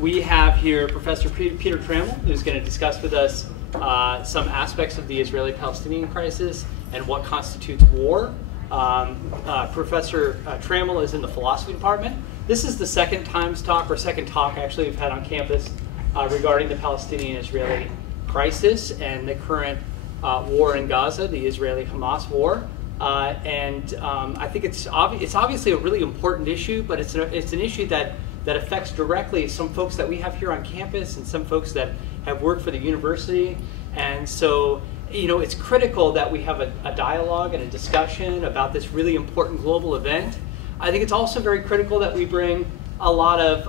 We have here Professor Peter Trames, who's going to discuss with us some aspects of the Israeli-Palestinian crisis and what constitutes war. Professor Trames is in the philosophy department. This is the second talk actually we've had on campus regarding the Palestinian-Israeli crisis and the current war in Gaza, the Israeli-Hamas war. I think it's obviously a really important issue, but it's an issue that affects directly some folks that we have here on campus and some folks that have worked for the university. And so, you know, it's critical that we have a dialogue and a discussion about this really important global event. I think it's also very critical that we bring a lot of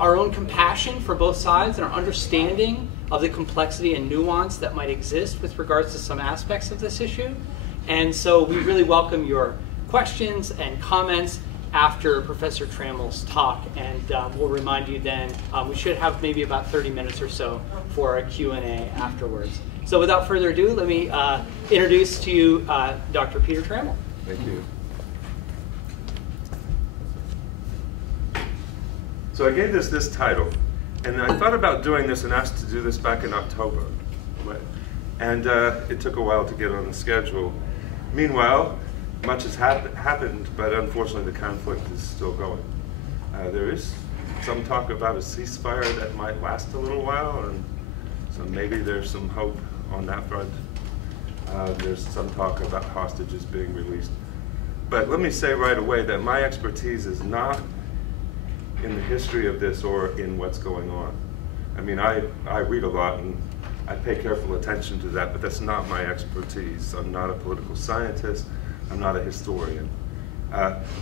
our own compassion for both sides and our understanding of the complexity and nuance that might exist with regards to some aspects of this issue. And so we really welcome your questions and comments after Professor Trames' talk, and we'll remind you then, we should have maybe about 30 minutes or so for a Q&A afterwards. So without further ado, let me introduce to you Dr. Peter Trames. Thank you. So I gave this title, and I thought about doing this and asked to do this back in October. And it took a while to get on the schedule. Meanwhile, much has happened, but unfortunately the conflict is still going. There is some talk about a ceasefire that might last a little while, and so maybe there's some hope on that front. There's some talk about hostages being released. But let me say right away that my expertise is not in the history of this or in what's going on. I mean, I read a lot and I pay careful attention to that, but that's not my expertise. I'm not a political scientist. I'm not a historian.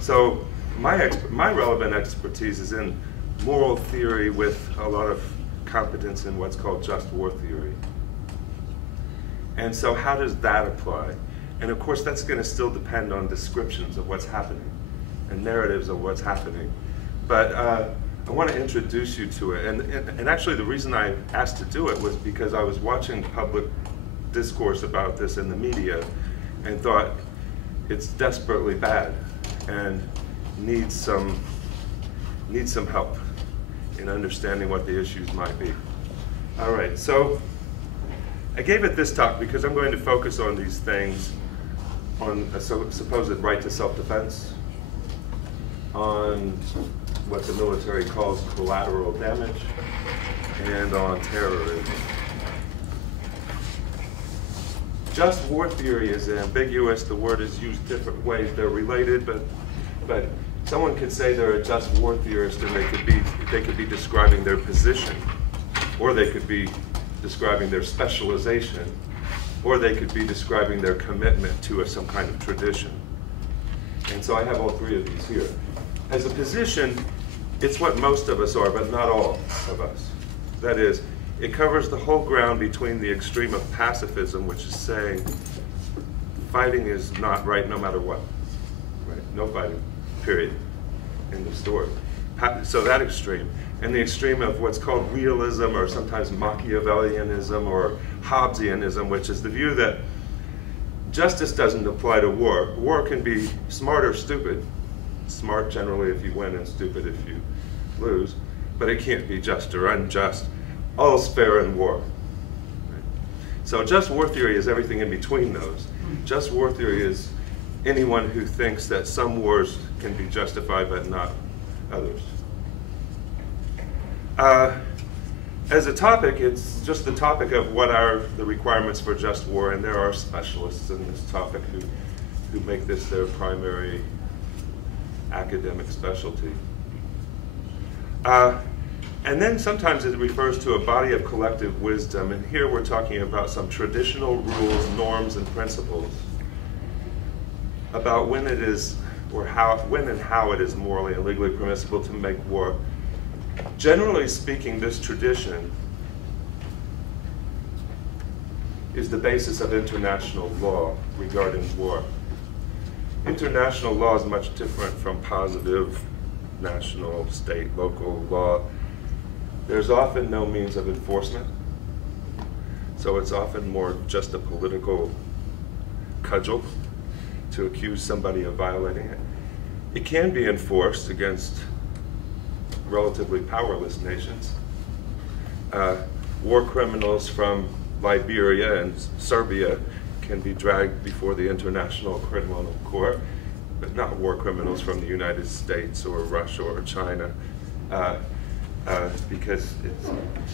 So my relevant expertise is in moral theory with a lot of competence in what's called just war theory. And so how does that apply? And of course, that's going to still depend on descriptions of what's happening and narratives of what's happening. But I want to introduce you to it. And actually, the reason I asked to do it was because I was watching public discourse about this in the media and thought it's desperately bad and needs some help in understanding what the issues might be. All right, so I gave it this talk because I'm going to focus on these things, on a supposed right to self-defense, on what the military calls collateral damage, and on terrorism. Just war theory is ambiguous. The word is used different ways. They're related, but someone could say they're a just war theorist and they could be describing their position, or they could be describing their specialization, or they could be describing their commitment to some kind of tradition. And so I have all three of these here. As a position, it's what most of us are, but not all of us. That is, it covers the whole ground between the extreme of pacifism, which is saying fighting is not right no matter what. Right? No fighting, period. End of story. So that extreme. And the extreme of what's called realism, or sometimes Machiavellianism, or Hobbesianism, which is the view that justice doesn't apply to war. War can be smart or stupid. Smart generally if you win and stupid if you lose, but it can't be just or unjust. All's fair in war. Right? So just war theory is everything in between those. Just war theory is anyone who thinks that some wars can be justified but not others. As a topic, it's just the topic of what are the requirements for just war, and there are specialists in this topic who make this their primary academic specialty. And then sometimes it refers to a body of collective wisdom, and here we're talking about some traditional rules, norms, and principles about when it is, or when and how it is morally and legally permissible to make war. Generally speaking, this tradition is the basis of international law regarding war. International law is much different from positive national, state, local law. There's often no means of enforcement, so it's often more just a political cudgel to accuse somebody of violating it. It can be enforced against relatively powerless nations. War criminals from Liberia and Serbia can be dragged before the International Criminal Court, but not war criminals from the United States or Russia or China, because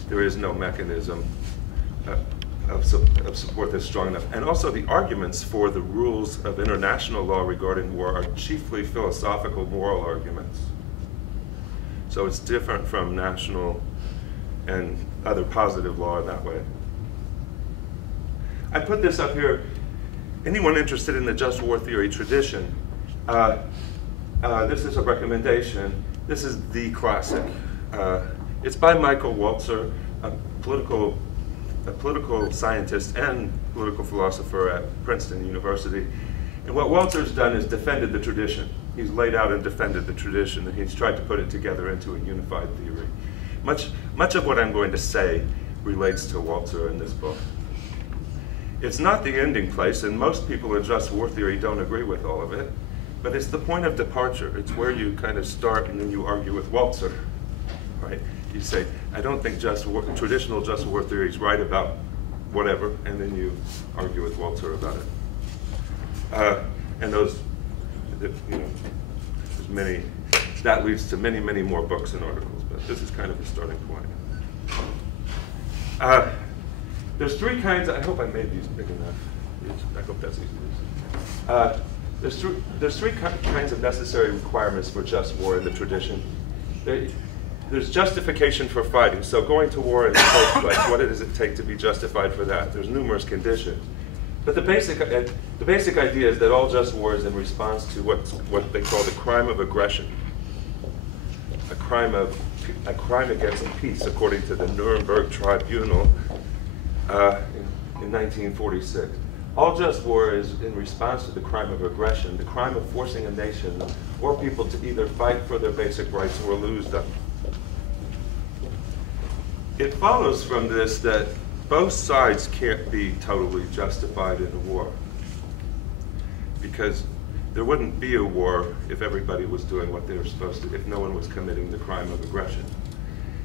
there is no mechanism of support that's strong enough. And also the arguments for the rules of international law regarding war are chiefly philosophical, moral arguments. So it's different from national and other positive law in that way. I put this up here. Anyone interested in the just war theory tradition, this is a recommendation. This is the classic. It's by Michael Walzer, a political scientist and political philosopher at Princeton University. And what Walzer's done is defended the tradition. He's laid out and defended the tradition, and he's tried to put it together into a unified theory. Much of what I'm going to say relates to Walzer in this book. It's not the ending place, and most people in just war theory don't agree with all of it, but it's the point of departure. It's where you kind of start and then you argue with Walzer, right? You say, I don't think traditional just war theory is right about whatever, and then you argue with Walzer about it. And those, there's many, that leads to many, many more books and articles, but this is kind of the starting point. There's three kinds, I hope I made these big enough. I hope that's easy to use. There's three kinds of necessary requirements for just war in the tradition. There's justification for fighting. So going to war in the first place, what does it take to be justified for that? There's numerous conditions. But the basic idea is that all just war is in response to what they call the crime of aggression. A crime against peace, according to the Nuremberg Tribunal in 1946. All just war is in response to the crime of aggression, the crime of forcing a nation or people to either fight for their basic rights or lose them. It follows from this that both sides can't be totally justified in a war, because there wouldn't be a war if everybody was doing what they were supposed to, if no one was committing the crime of aggression.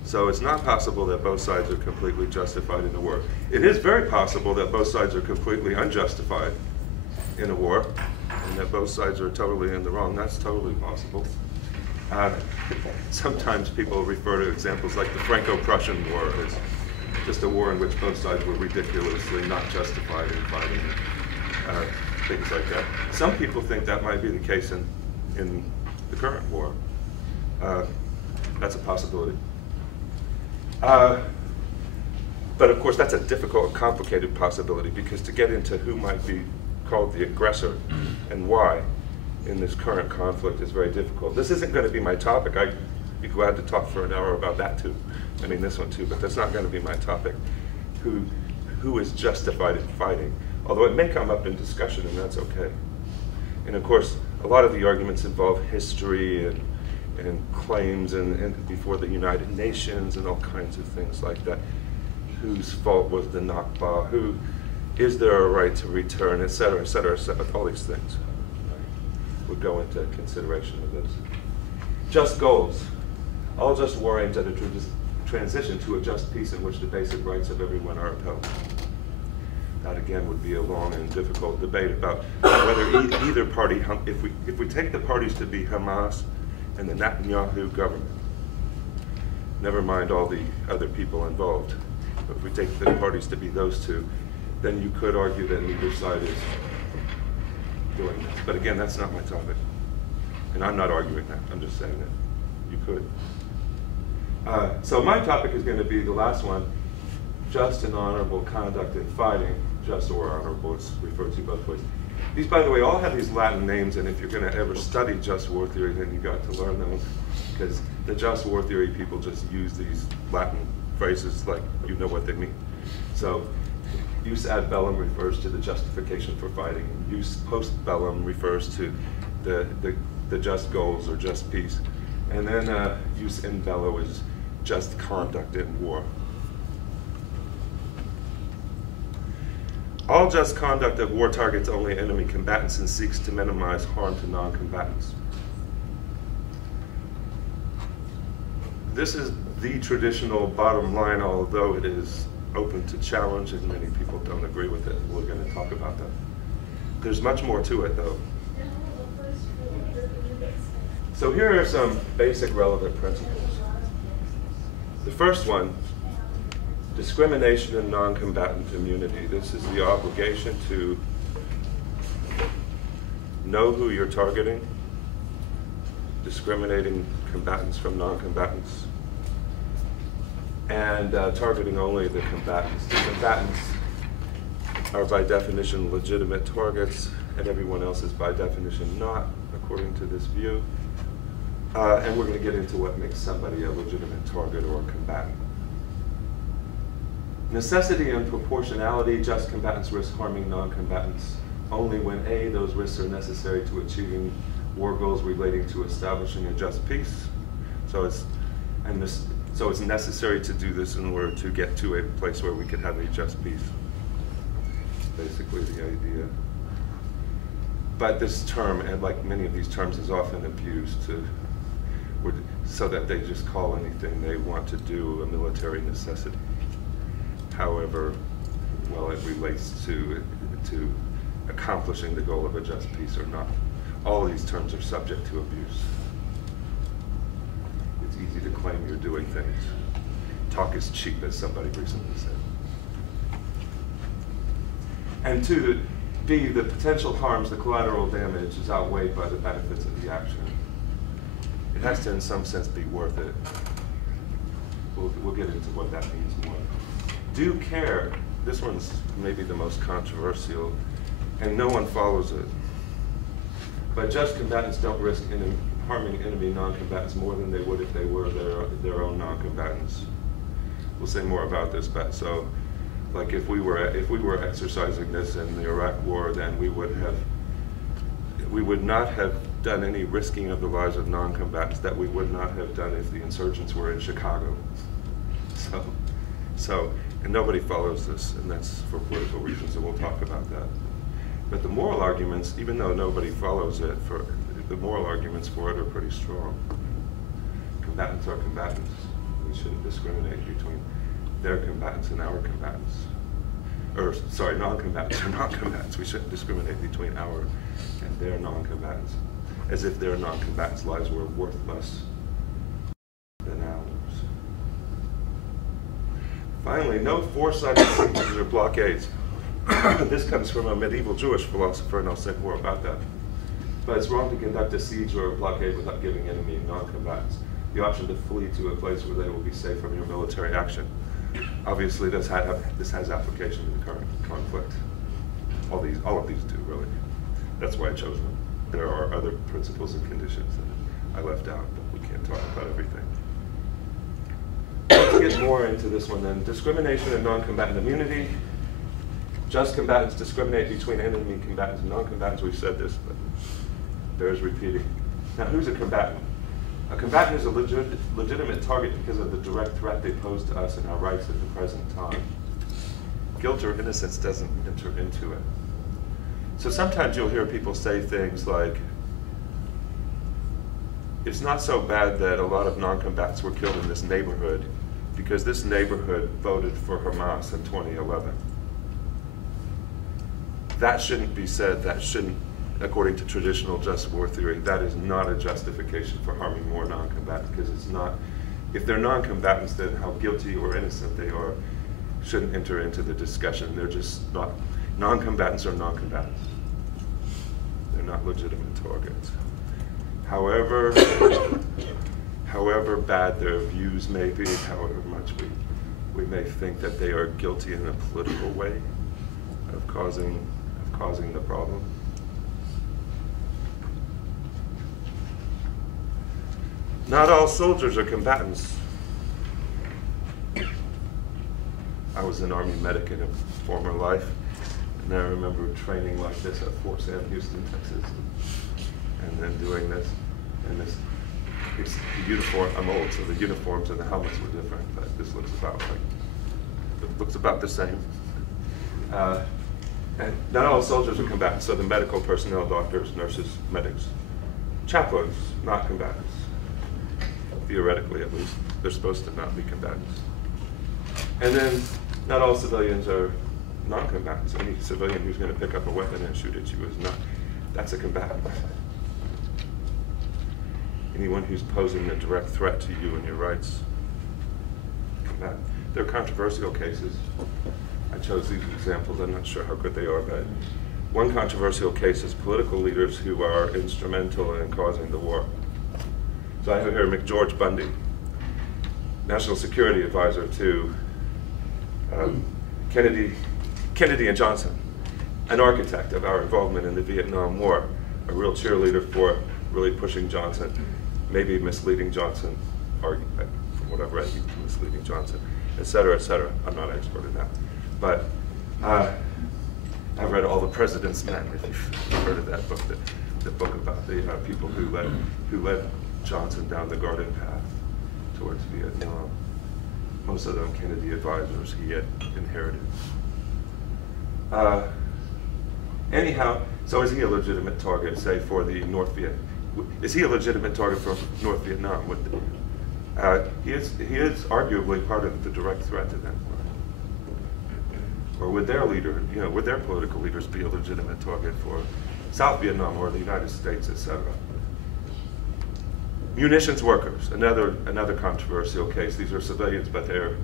So it's not possible that both sides are completely justified in a war. It is very possible that both sides are completely unjustified in a war, and that both sides are totally in the wrong. That's totally possible. Sometimes people refer to examples like the Franco-Prussian War as just a war in which both sides were ridiculously not justified in fighting, things like that. Some people think that might be the case in the current war. That's a possibility. But of course, that's a difficult and complicated possibility, because to get into who might be called the aggressor and why in this current conflict is very difficult. This isn't going to be my topic. I'd be glad to talk for an hour about that too. I mean, this one too, but that's not going to be my topic. Who is justified in fighting? Although it may come up in discussion, and that's okay. And of course, a lot of the arguments involve history and claims and before the United Nations and all kinds of things like that. Whose fault was the Nakba? Is there a right to return, et cetera, et cetera, et cetera. All these things would go into consideration of this. Just goals. All just war aims at a transition to a just peace in which the basic rights of everyone are upheld. That again would be a long and difficult debate about whether either party, if we take the parties to be Hamas and the Netanyahu government, never mind all the other people involved, but if we take the parties to be those two, then you could argue that neither side is doing this. But again, that's not my topic. And I'm not arguing that, I'm just saying that you could. So my topic is going to be the last one, just and honorable conduct in fighting. Just or honorable, it's referred to both ways. These, by the way, all have these Latin names, and if you're going to ever study just war theory, then you got to learn those, because the just war theory people just use these Latin phrases like you know what they mean. So use ad bellum refers to the justification for fighting. Use post bellum refers to the just goals or just peace. And then use in bello is just conduct in war. All just conduct of war targets only enemy combatants and seeks to minimize harm to non-combatants. this is the traditional bottom line, although it is open to challenge and many people don't agree with it. We're going to talk about that. There's much more to it, though. So here are some basic relevant principles. The first one, discrimination and non-combatant immunity. This is the obligation to know who you're targeting, discriminating combatants from non-combatants, and targeting only the combatants. The combatants are by definition legitimate targets, and everyone else is by definition not, according to this view. And we're going to get into what makes somebody a legitimate target or a combatant. Necessity and proportionality, just combatants risk harming non-combatants only when A, those risks are necessary to achieving war goals relating to establishing a just peace. So it's necessary to do this in order to get to a place where we can have a just peace. Basically the idea. But this term, and like many of these terms, is often abused so that they just call anything they want to do a military necessity. However, well, it relates to accomplishing the goal of a just peace or not. All of these terms are subject to abuse. It's easy to claim you're doing things. Talk is cheap, as somebody recently said. And two, B, the potential harms, the collateral damage, is outweighed by the benefits of the action. It has to, in some sense, be worth it. We'll get into what that means more. Do care. This one's maybe the most controversial, and no one follows it. But just combatants don't risk harming enemy non-combatants more than they would if they were their own non-combatants. We'll say more about this, but so, like if we were exercising this in the Iraq War, then we would not have done any risking of the lives of non-combatants that we would not have done if the insurgents were in Chicago. And nobody follows this, and that's for political reasons, and we'll talk about that. But the moral arguments, even though nobody follows it, the moral arguments for it are pretty strong. Combatants are combatants. We shouldn't discriminate between their combatants and our combatants. Or, sorry, non-combatants or non-combatants. We shouldn't discriminate between our and their non-combatants, as if their non-combatants' lives were worth less than ours. Finally, no foresighted sieges or blockades. This comes from a medieval Jewish philosopher, and I'll say more about that. But it's wrong to conduct a siege or a blockade without giving enemy non-combatants the option to flee to a place where they will be safe from your military action. Obviously, this has application to the current conflict. All of these do, really. That's why I chose them. There are other principles and conditions that I left out, but we can't talk about everything. Let's get more into this one then. Discrimination and non-combatant immunity. Just combatants discriminate between enemy combatants and non-combatants. We've said this, but bears repeating. Now, who's a combatant? A combatant is a legitimate target because of the direct threat they pose to us and our rights at the present time. Guilt or innocence doesn't enter into it. So sometimes you'll hear people say things like, it's not so bad that a lot of non-combatants were killed in this neighborhood because this neighborhood voted for Hamas in 2011. That shouldn't be said. That shouldn't, according to traditional just war theory, that is not a justification for harming more non-combatants, because it's not, if they're non-combatants, then how guilty or innocent they are shouldn't enter into the discussion. They're just not, non-combatants are non-combatants. They're not legitimate targets. However bad their views may be, however much we may think that they are guilty in a political way of causing the problem. Not all soldiers are combatants. I was an Army medic in a former life, and I remember training like this at Fort Sam Houston, Texas, and then doing this. And this, it's the uniform. I'm old, so the uniforms and the helmets were different, but this looks about the same. And not all soldiers are combatants, so the medical personnel, doctors, nurses, medics, chaplains, not combatants, theoretically at least. They're supposed to not be combatants. And then not all civilians are non-combatants. Any civilian who's going to pick up a weapon and shoot at you is not. That's a combatant. Anyone who's posing a direct threat to you and your rights, combatant. There are controversial cases. I chose these examples. I'm not sure how good they are, but one controversial case is political leaders who are instrumental in causing the war. So I have here McGeorge Bundy, National Security Advisor to Kennedy and Johnson, an architect of our involvement in the Vietnam War, a real cheerleader for really pushing Johnson, maybe misleading Johnson, from what I've read, misleading Johnson, et cetera, et cetera. I'm not an expert in that. But I've read All the President's Men, if you've heard of that book, the book about the people who led Johnson down the garden path towards Vietnam. Most of them Kennedy advisors he had inherited. Anyhow, so is he a legitimate target, say, for the North Viet? Is he a legitimate target for North Vietnam? He is arguably part of the direct threat to them. Or would their leader, would their political leaders be a legitimate target for South Vietnam or the United States, etc.? Munitions workers, another controversial case. These are civilians, but they're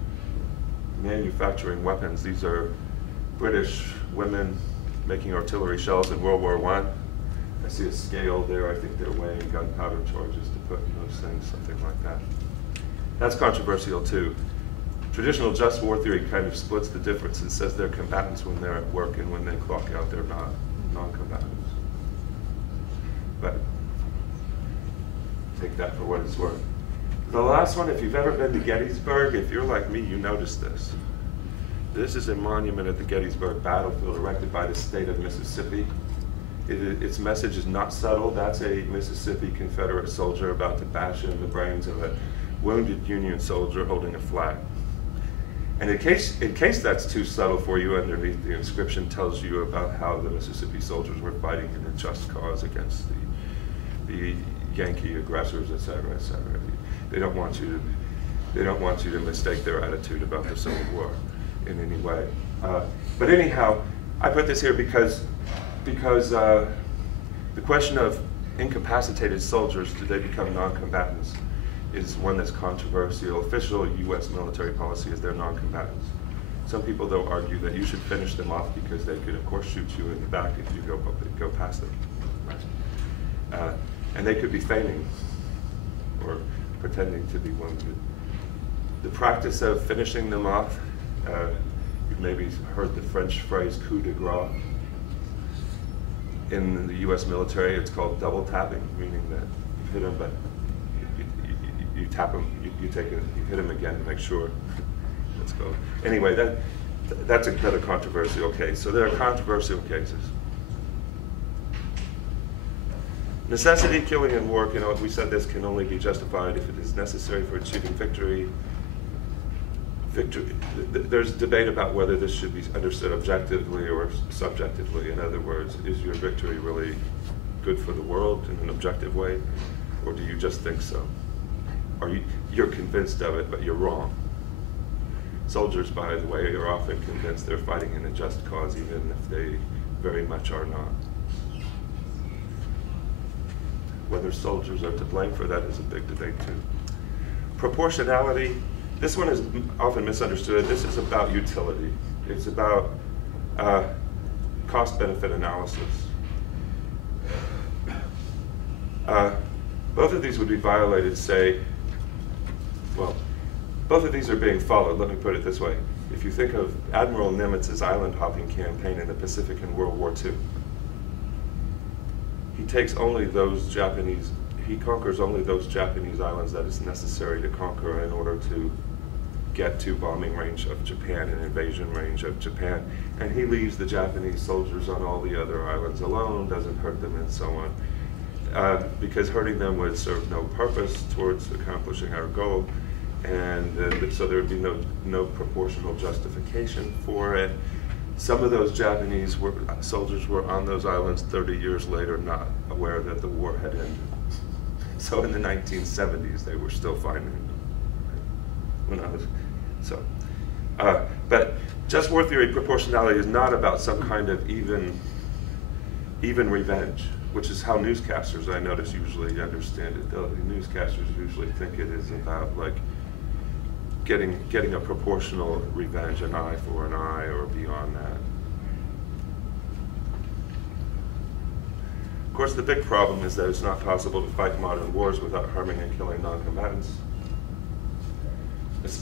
manufacturing weapons. These are British women making artillery shells in World War I. I see a scale there. I think they're weighing gunpowder charges to put in those things, something like that. That's controversial too. Traditional just war theory kind of splits the difference and says they're combatants when they're at work, and when they clock out, they're not non-combatants. But take that for what it's worth. The last one, if you've ever been to Gettysburg, if you're like me, you notice this. This is a monument at the Gettysburg battlefield erected by the state of Mississippi. Its message is not subtle. That's a Mississippi Confederate soldier about to bash in the brains of a wounded Union soldier holding a flag. And in case that's too subtle for you, underneath the inscription tells you about how the Mississippi soldiers were fighting in a just cause against the Yankee aggressors, et cetera, et cetera. They don't want you to mistake their attitude about the Civil War in any way. But anyhow, I put this here because the question of incapacitated soldiers, do they become non-combatants, is one that's controversial. Official U.S. military policy is they're non-combatants. Some people, though, argue that you should finish them off because they could, of course, shoot you in the back if you go past them. Right? And they could be feigning or pretending to be wounded. The practice of finishing them off, you've maybe heard the French phrase coup de grace. In the U.S. military, it's called double tapping, meaning that you hit them, but you tap them, you hit them again to make sure. Let's go. Anyway, that's another controversial case. So there are controversial cases. Necessity, killing, and war, we said this can only be justified if it is necessary for achieving victory. There's debate about whether this should be understood objectively or subjectively. In other words, is your victory really good for the world in an objective way, or do you just think so? Or you're convinced of it, but you're wrong. Soldiers, by the way, are often convinced they're fighting in a just cause, even if they very much are not. Whether soldiers are to blame for that is a big debate too. Proportionality, this one is often misunderstood. This is about utility. It's about cost-benefit analysis. Both of these would be violated, say, well, both of these are being followed, let me put it this way. If you think of Admiral Nimitz's island hopping campaign in the Pacific in World War II, he takes only those Japanese, he conquers only those Japanese islands that is necessary to conquer in order to get to bombing range of Japan and invasion range of Japan. And he leaves the Japanese soldiers on all the other islands alone, doesn't hurt them, and so on. Because hurting them would serve no purpose towards accomplishing our goal. And so there would be no proportional justification for it. Some of those Japanese soldiers were on those islands 30 years later, not aware that the war had ended. So in the 1970s, they were still fighting. when I was, so. But just war theory proportionality is not about some kind of even revenge, which is how newscasters, I notice, usually understand it. The newscasters usually think it is about like getting a proportional revenge, an eye for an eye or beyond that. Of course, the big problem is that it's not possible to fight modern wars without harming and killing non-combatants. This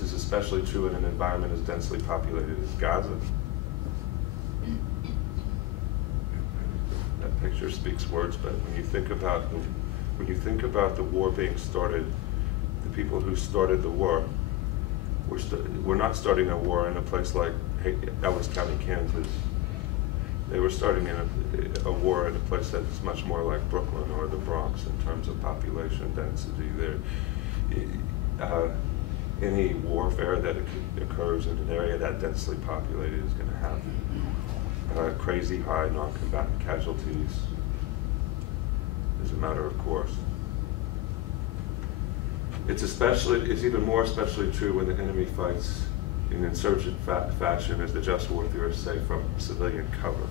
is especially true in an environment as densely populated as Gaza. That picture speaks words, but when you think about the war being started, the people who started the war were not starting a war in a place like Ellis County, Kansas. They were starting in a war in a place that's much more like Brooklyn or the Bronx in terms of population density. Any warfare that occurs in an area that densely populated is going to have crazy high non-combatant casualties, as a matter of course. It's even more especially true when the enemy fights in insurgent fashion, as the just war theorists say, from civilian cover.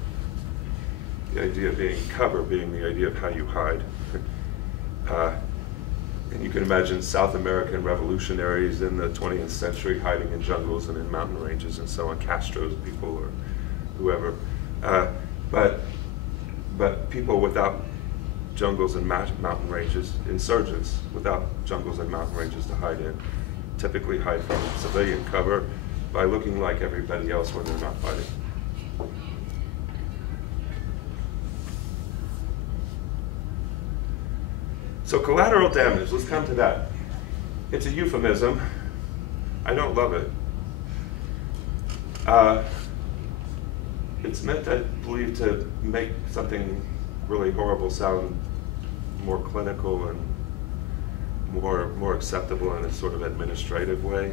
The idea of being cover being the idea of how you hide. And you can imagine South American revolutionaries in the 20th century hiding in jungles and in mountain ranges and so on, Castro's people or whoever. But people without jungles and mountain ranges, insurgents without jungles and mountain ranges to hide in, typically hide from civilian cover by looking like everybody else when they're not fighting. So collateral damage, let's come to that. It's a euphemism. I don't love it. It's meant, I believe, to make something really horrible sound more clinical and more acceptable in a sort of administrative way.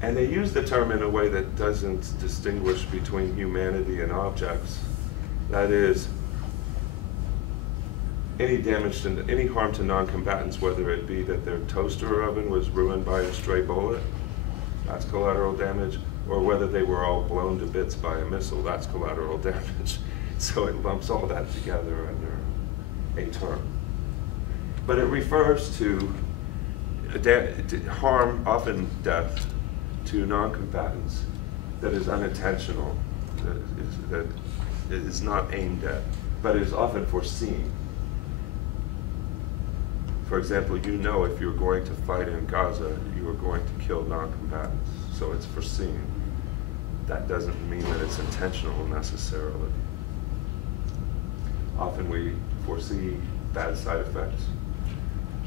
And they use the term in a way that doesn't distinguish between humanity and objects. That is, any harm to non-combatants, whether it be that their toaster oven was ruined by a stray bullet, that's collateral damage, or whether they were all blown to bits by a missile, that's collateral damage. So it lumps all that together under a term. But it refers to harm, often death, to non-combatants that is unintentional, that is not aimed at, but is often foreseen. For example, you know if you're going to fight in Gaza, you are going to kill non-combatants, so it's foreseen. That doesn't mean that it's intentional necessarily. Often we foresee bad side effects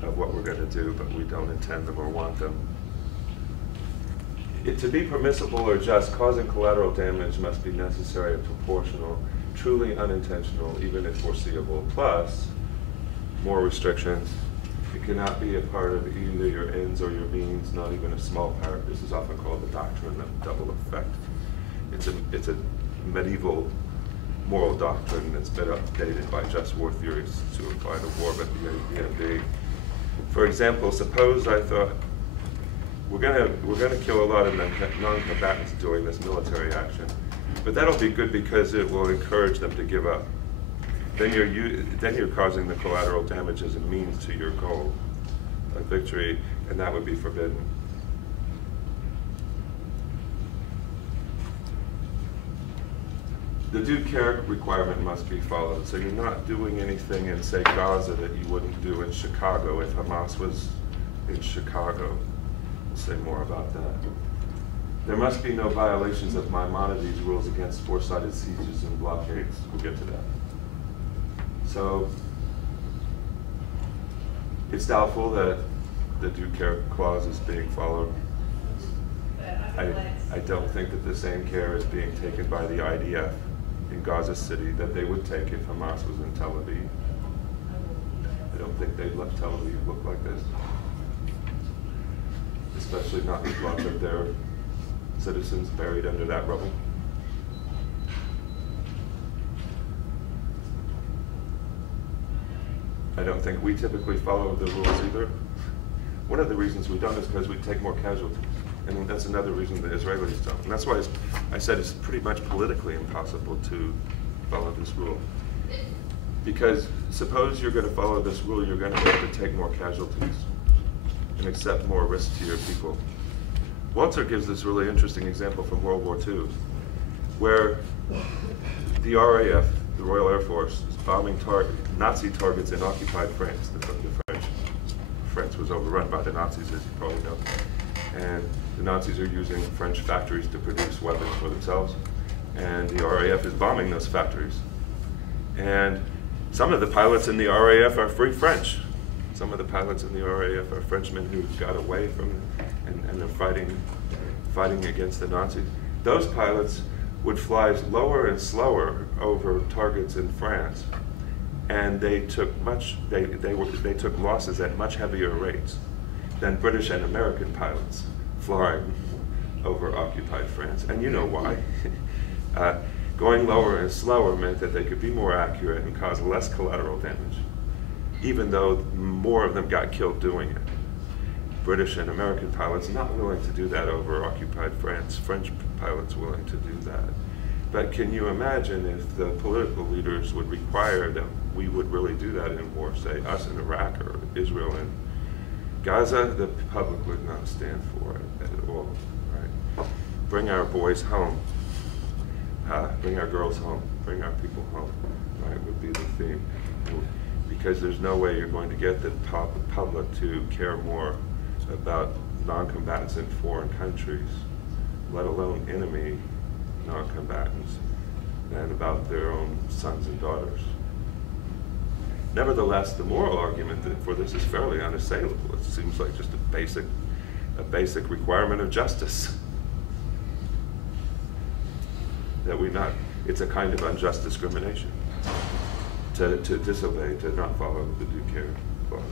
of what we're going to do, but we don't intend them or want them. To be permissible or just, causing collateral damage must be necessary and proportional, truly unintentional, even if foreseeable, plus more restrictions. It cannot be a part of either your ends or your means, not even a small part. This is often called the doctrine of double effect. It's a medieval moral doctrine that's been updated by just war theories to apply to war, but the idea being, for example, suppose I thought we're gonna kill a lot of non-combatants doing this military action, but that'll be good because it will encourage them to give up. Then you're causing the collateral damage as a means to your goal, a victory, and that would be forbidden. The due care requirement must be followed. So you're not doing anything in, say, Gaza that you wouldn't do in Chicago if Hamas was in Chicago. We'll say more about that. There must be no violations of Maimonides' rules against foresighted sieges and blockades. We'll get to that. So it's doubtful that the due care clause is being followed. I don't think that the same care is being taken by the IDF in Gaza City that they would take if Hamas was in Tel Aviv. I don't think they'd let Tel Aviv look like this, especially not with lots of their citizens buried under that rubble. I don't think we typically follow the rules either. One of the reasons we don't is because we take more casualties. And that's another reason the Israelis don't. And that's why I said it's pretty much politically impossible to follow this rule. Because suppose you're going to follow this rule, you're going to have to take more casualties and accept more risk to your people. Walter gives this really interesting example from World War II, where the RAF, the Royal Air Force, is bombing Nazi targets in occupied France. France was overrun by the Nazis, as you probably know. And the Nazis are using French factories to produce weapons for themselves. And the RAF is bombing those factories. And some of the pilots in the RAF are free French. Some of the pilots in the RAF are Frenchmen who got away from and are fighting against the Nazis. Those pilots would fly lower and slower over targets in France, and they took losses at much heavier rates than British and American pilots flying over occupied France. And you know why. Going lower and slower meant that they could be more accurate and cause less collateral damage, even though more of them got killed doing it. British and American pilots not willing to do that over occupied France, French pilots willing to do that. But can you imagine if the political leaders would require that we would really do that in war, say us in Iraq or Israel and Gaza? The public would not stand for it at all, right? Bring our boys home. Bring our girls home, bring our people home, right, would be the theme. Because there's no way you're going to get the public to care more about non-combatants in foreign countries, let alone enemy non-combatants, than about their own sons and daughters. Nevertheless, the moral argument for this is fairly unassailable. It seems like just a basic requirement of justice. That it's a kind of unjust discrimination to disobey, to not follow the due care clause.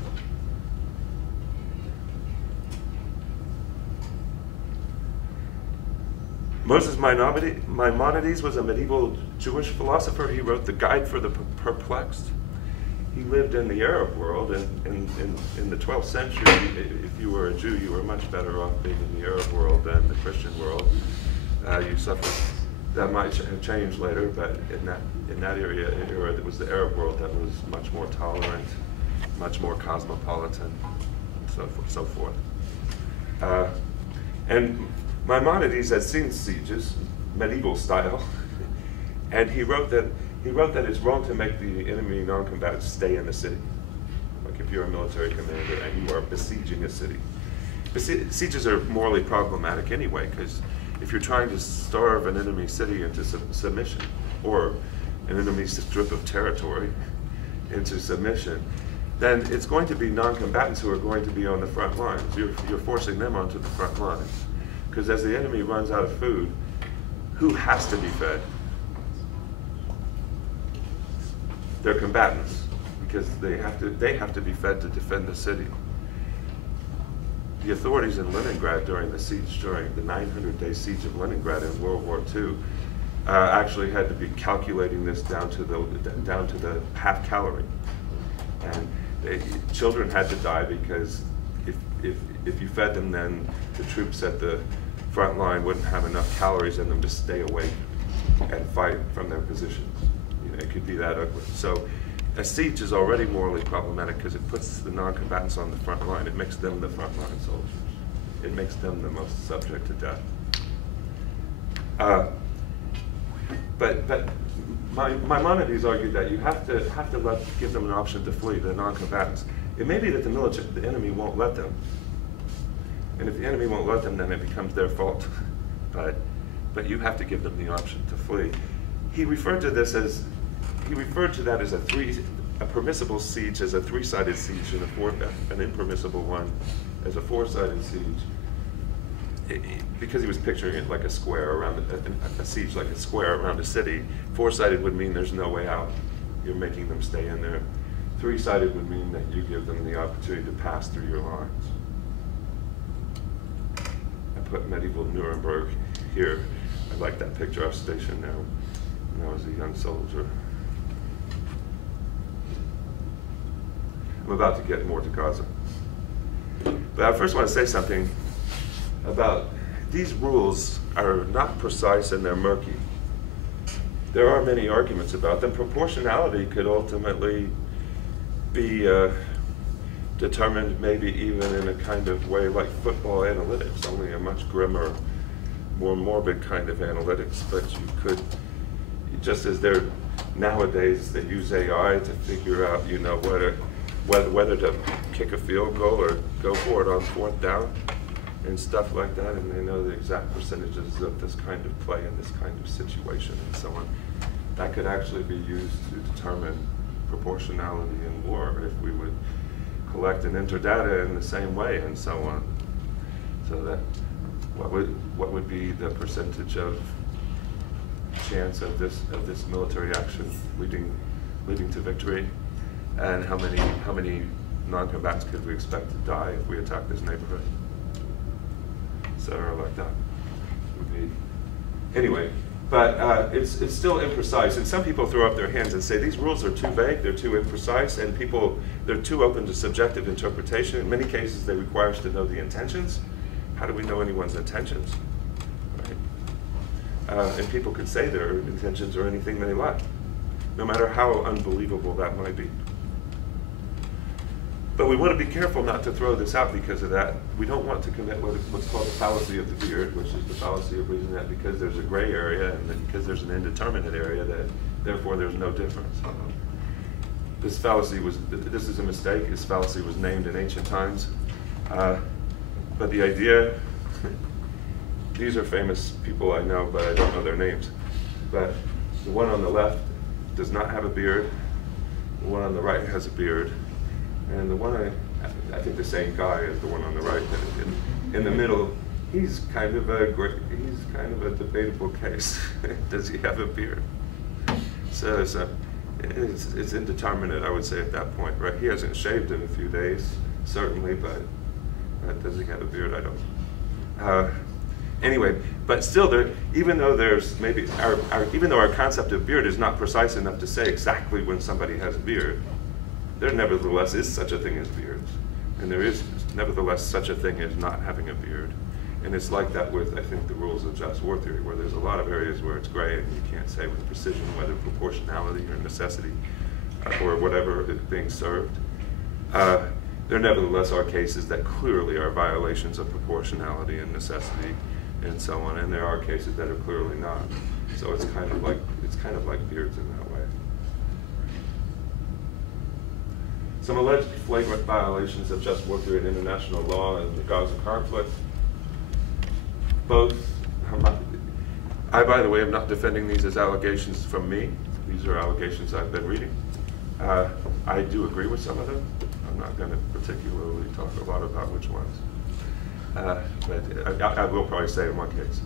Moses Maimonides was a medieval Jewish philosopher. He wrote the Guide for the Perplexed. He lived in the Arab world, and in the 12th century, if you were a Jew, you were much better off being in the Arab world than the Christian world. You suffered. That might have changed later, but in that era, it was the Arab world that was much more tolerant, much more cosmopolitan, and so forth. And Maimonides had seen sieges, medieval style, and he wrote that it's wrong to make the enemy non-combatants stay in the city. Like if you're a military commander and you are besieging a city. Sieges are morally problematic anyway, because if you're trying to starve an enemy city into submission, or an enemy strip of territory into submission, then it's going to be non-combatants who are going to be on the front lines. You're forcing them onto the front lines. Because as the enemy runs out of food, who has to be fed? They're combatants, because they have to be fed to defend the city. The authorities in Leningrad during the 900-day siege of Leningrad in World War II, actually had to be calculating this down to the half calorie, and children had to die because if you fed them, then the troops at the front line wouldn't have enough calories in them to stay awake and fight from their positions. You know, it could be that ugly. So a siege is already morally problematic because it puts the non-combatants on the front line. It makes them the front-line soldiers. It makes them the most subject to death. But Maimonides argued that you have to give them an option to flee, the non-combatants. It may be that the enemy won't let them. And if the enemy won't let them, then it becomes their fault. But you have to give them the option to flee. He referred to that as a permissible siege as a three-sided siege, and an impermissible one as a four-sided siege. Because he was picturing it like a square around a siege, like a square around a city. Four-sided would mean there's no way out. You're making them stay in there. Three-sided would mean that you give them the opportunity to pass through your lines. I put medieval Nuremberg here. I like that picture. I was stationed there when I was a young soldier. I'm about to get more to Gaza. But I first want to say something about these rules are not precise and they're murky. There are many arguments about them. Proportionality could ultimately be determined maybe even in a kind of way like football analytics, only a much grimmer, more morbid kind of analytics. But you could, just as they're nowadays, they use AI to figure out, you know, whether to kick a field goal or go for it on 4th down and stuff like that, and they know the exact percentages of this kind of play in this kind of situation and so on. That could actually be used to determine proportionality in war if we would collect and enter data in the same way and so on. So that what would be the percentage of chance of this military action leading to victory, and how many non-combatants could we expect to die if we attack this neighborhood? Etc. like that would be anyway. But it's still imprecise, and some people throw up their hands and say these rules are too vague, they're too imprecise, and they're too open to subjective interpretation. In many cases, they require us to know the intentions. How do we know anyone's intentions? Right? And people could say their intentions are anything they like, no matter how unbelievable that might be. But we want to be careful not to throw this out because of that. We don't want to commit what's called the fallacy of the beard, which is the fallacy of reasoning that because there's a gray area and that because there's an indeterminate area, that therefore there's no difference. This is a mistake. This fallacy was named in ancient times. But the idea, these are famous people I know, but I don't know their names. But the one on the left does not have a beard. The one on the right has a beard. And the one I think the same guy as the one on the right. In the middle, he's kind of a debatable case. Does he have a beard? So it's indeterminate, I would say, at that point, right? He hasn't shaved in a few days, certainly, but does he have a beard? I don't. Anyway, but still, even though there's maybe even though our concept of beard is not precise enough to say exactly when somebody has a beard, there nevertheless is such a thing as beards, and there is nevertheless such a thing as not having a beard. And it's like that with, I think, the rules of just war theory, where there's a lot of areas where it's gray and you can't say with precision whether proportionality or necessity or whatever is being served. There nevertheless are cases that clearly are violations of proportionality and necessity and so on, and there are cases that are clearly not. So it's kind of like beards in that way. Some alleged flagrant violations of just war theory and international law in the Gaza conflict. Both, I, by the way, am not defending these as allegations from me. These are allegations I've been reading. I do agree with some of them. I'm not going to particularly talk a lot about which ones. But I will probably say in one case,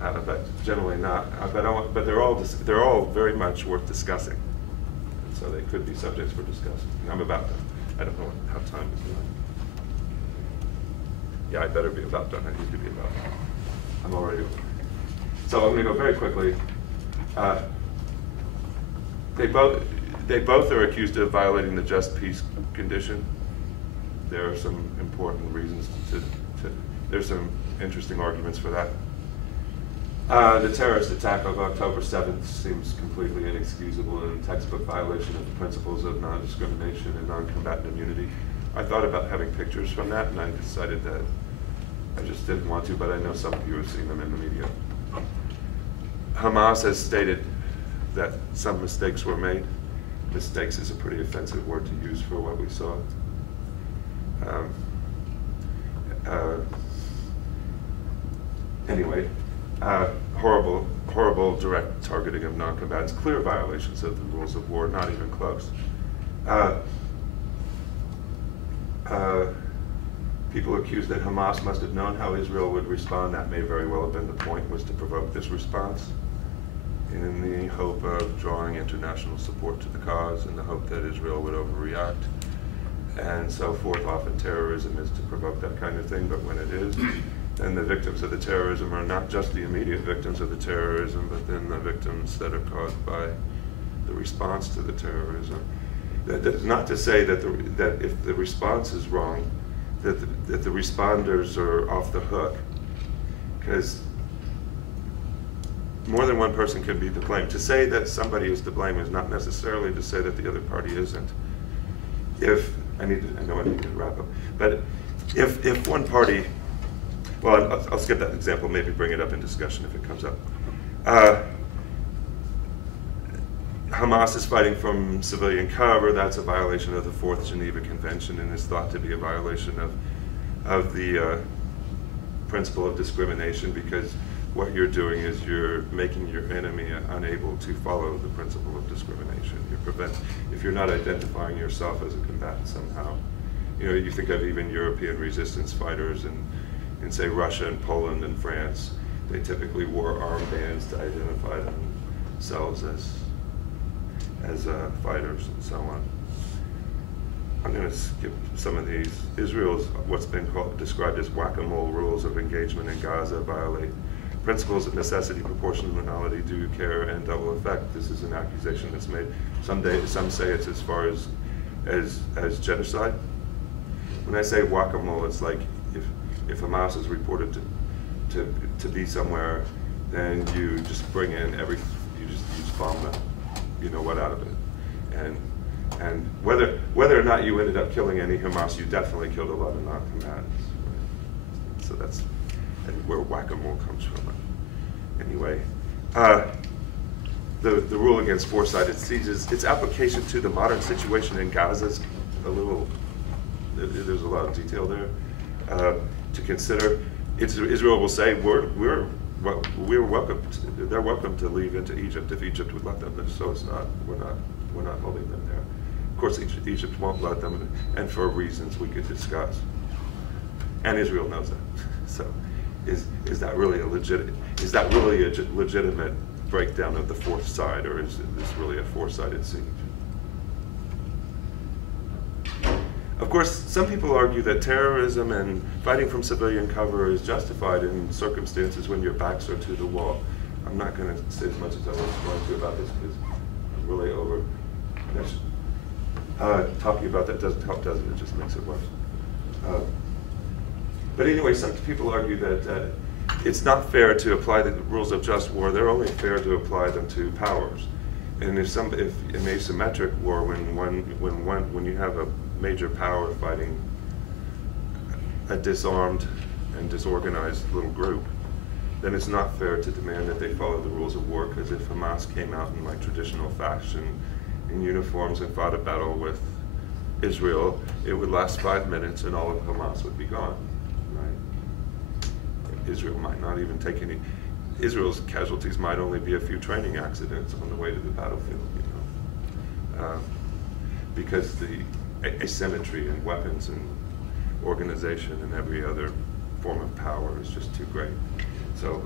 but generally not. But they're all very much worth discussing. So they could be subjects for discussion. And I'm about done. I don't know how time is going. Yeah, I better be about done. I need to be about done. I'm already over. So I'm going to go very quickly. They both are accused of violating the just peace condition. There are some important reasons there's some interesting arguments for that. The terrorist attack of October 7th seems completely inexcusable and a textbook violation of the principles of non-discrimination and non-combatant immunity. I thought about having pictures from that, and I decided that I just didn't want to, but I know some of you have seen them in the media. Hamas has stated that some mistakes were made. Mistakes is a pretty offensive word to use for what we saw. Anyway, horrible direct targeting of non-combatants, clear violations of the rules of war, not even close. People accuse that Hamas must have known how Israel would respond. That may very well have been the point, was to provoke this response in the hope of drawing international support to the cause, in the hope that Israel would overreact, and so forth. Often terrorism is to provoke that kind of thing, but when it is, then the victims of the terrorism are not just the immediate victims of the terrorism, but then the victims that are caused by the response to the terrorism. That is not to say that if the response is wrong, that the responders are off the hook, because more than one person can be to blame. To say that somebody is to blame is not necessarily to say that the other party isn't. I know I need to wrap up, but if one party, well, I'll skip that example, maybe bring it up in discussion if it comes up. Hamas is fighting from civilian cover. That's a violation of the Fourth Geneva Convention and is thought to be a violation of the principle of discrimination, because what you're doing is you're making your enemy unable to follow the principle of discrimination. If you're not identifying yourself as a combatant somehow. You think of even European resistance fighters in say Russia and Poland and France. They typically wore armbands to identify themselves as fighters and so on. I'm going to skip some of these. Israel's what's been described as whack-a-mole rules of engagement in Gaza violate principles of necessity, proportionality, due care, and double effect. This is an accusation that's made. Some say it's as far as genocide. When I say whack-a-mole, it's like if Hamas is reported to be somewhere, then you just bring in you just bomb them, out of it, and whether or not you ended up killing any Hamas, you definitely killed a lot of non-combatants. Right? So that's where whack-a-mole comes from. Anyway, the rule against foresighted sieges, its application to the modern situation in Gaza is there's a lot of detail there to consider. Israel will say we're welcome. They're welcome to leave into Egypt if Egypt would let them. But so it's not. We're not holding them there. Of course, Egypt won't let them, and for reasons we could discuss. And Israel knows that. So, is that really a legitimate breakdown of the fourth side, or is this really a four-sided siege? Of course, some people argue that terrorism and fighting from civilian cover is justified in circumstances when your backs are to the wall. I'm not going to say as much as I was going to about this because I'm really over. Talking about that doesn't help, does it? It just makes it worse. But anyway, some people argue that it's not fair to apply the rules of just war. They're only fair to apply them to powers. And if in asymmetric war, when you have a major power fighting a disarmed and disorganized little group, then it's not fair to demand that they follow the rules of war, because if Hamas came out in like traditional fashion in uniforms and fought a battle with Israel, it would last 5 minutes and all of Hamas would be gone, right? Israel might not even take any. Israel's casualties might only be a few training accidents on the way to the battlefield, because the asymmetry in weapons and organization and every other form of power is just too great. So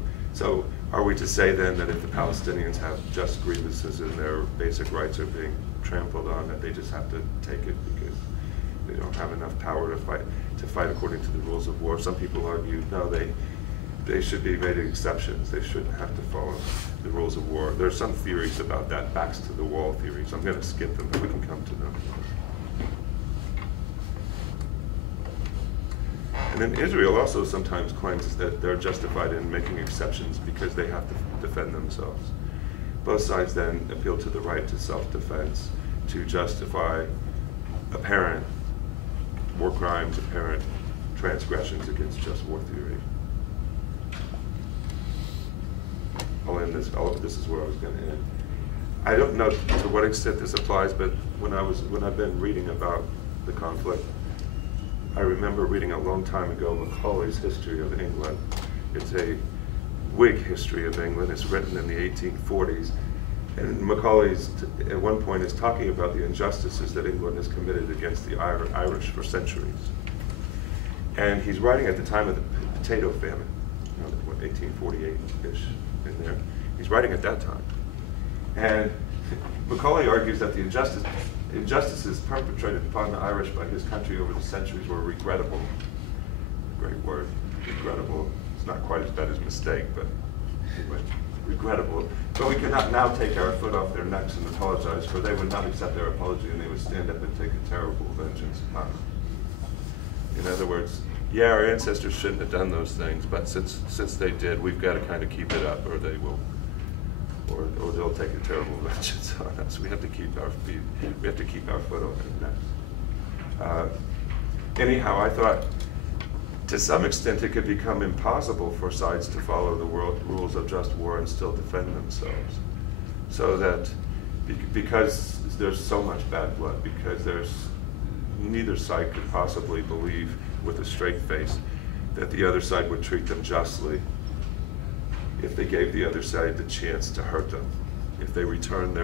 are we to say then that if the Palestinians have just grievances and their basic rights are being trampled on, that they just have to take it because they don't have enough power to fight according to the rules of war? Some people argue, no, they should be made exceptions. They shouldn't have to follow the rules of war. There are some theories about that, backs to the wall theories. I'm going to skip them, but we can come to them. And then Israel also sometimes claims that they're justified in making exceptions because they have to defend themselves. Both sides then appeal to the right to self-defense to justify apparent war crimes, apparent transgressions against just war theory. I'll end this. This is where I was going to end. I don't know to what extent this applies, but when I've been reading about the conflict, I remember reading a long time ago Macaulay's History of England. It's a Whig history of England. It's written in the 1840s. And Macaulay's, at one point, is talking about the injustices that England has committed against the Irish for centuries. And he's writing at the time of the potato famine, 1848-ish in there. He's writing at that time. And Macaulay argues that the injustices perpetrated upon the Irish by his country over the centuries were regrettable. Great word, regrettable. It's not quite as bad as mistake, but anyway, regrettable. But we cannot now take our foot off their necks and apologize, for they would not accept their apology, and they would stand up and take a terrible vengeance upon them. In other words, yeah, our ancestors shouldn't have done those things, but since they did, we've got to kind of keep it up, or they will, or they'll take a terrible vengeance on us. We have to keep our feet. We have to keep our foot on their neck. Anyhow, I thought, to some extent, it could become impossible for sides to follow the rules of just war and still defend themselves. So that, because there's so much bad blood, because neither side could possibly believe with a straight face that the other side would treat them justly if they gave the other side the chance to hurt them. If they return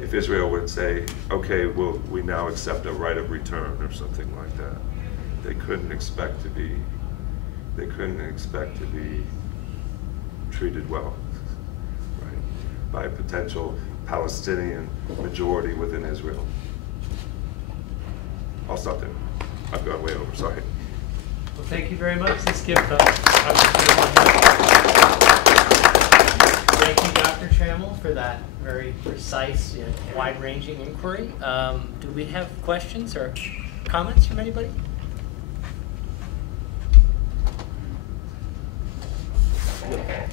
if Israel would say, okay, we now accept a right of return or something like that. They couldn't expect to be treated well, right, by a potential Palestinian majority within Israel. I'll stop there. I've gone way over, sorry. Well, thank you very much. Let's give thank you, Dr. Trammell, for that very precise and wide-ranging inquiry. Do we have questions or comments from anybody?